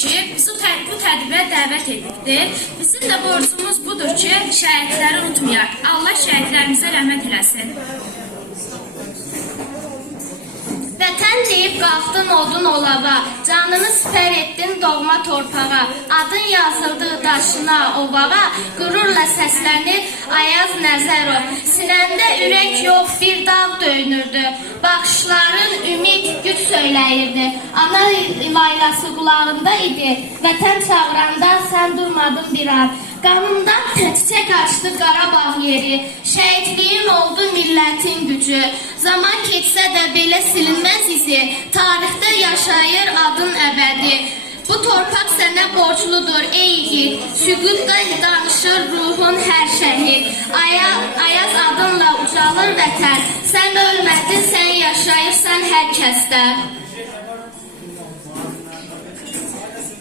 ki, bizi bu tədbirə dəvət edibdir. Bizim də borcumuz budur ki, şəhidləri unutmayaq. Allah şəhidlərimizə rəhmət eləsin. Vətən deyib qalxdın odun olava, canını sipər etdin doğma torpağa, adın yazıldı daşına, ovağa, qürurla səslənir Ayaz Nəzərov. Sinəndə ürək yox, bir dağ döyünürdü, baxışların ümid, güc söyləyirdi. Ana laylası qulağında idi, vətən çağıranda sən durmadın bir an. Qanımdan çiçək açdı Qarabağ yeri, şəhidliyin oldu millətin gücü. Zaman keçsə də belə silinməz izi, tarixdə yaşayır adın əbədi. Bu torpaq sənə borcludur ey yiğit, süqutda danışır ruhun hər şəhid. Ayaz adınla ucalır vətən, sən ölmədin, sən yaşayırsan hər kəsdə.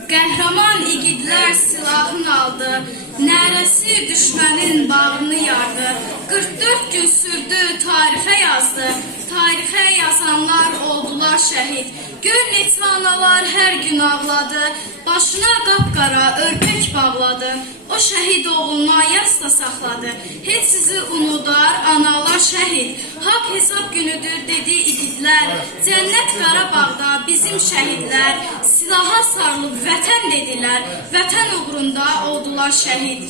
Qəhrəman igidlər silahını aldı, nərəsi düşmənin bağrını yardı. 44 gün sürdü, tarixə yazdı, tarixə yazanlar oldular şəhid. Gör neçə analar hər gün ağladı, başına qapqara örpək bağladı. O şəhid oğluna yasda saxladı, heç sizi unudar analar şəhid. Haqq hesab günüdür dedi igidlər, cənnət Qarabağda bizim şəhidlər. Silaha sarılıb vətən dedilər, vətən uğrunda oldular şəhid.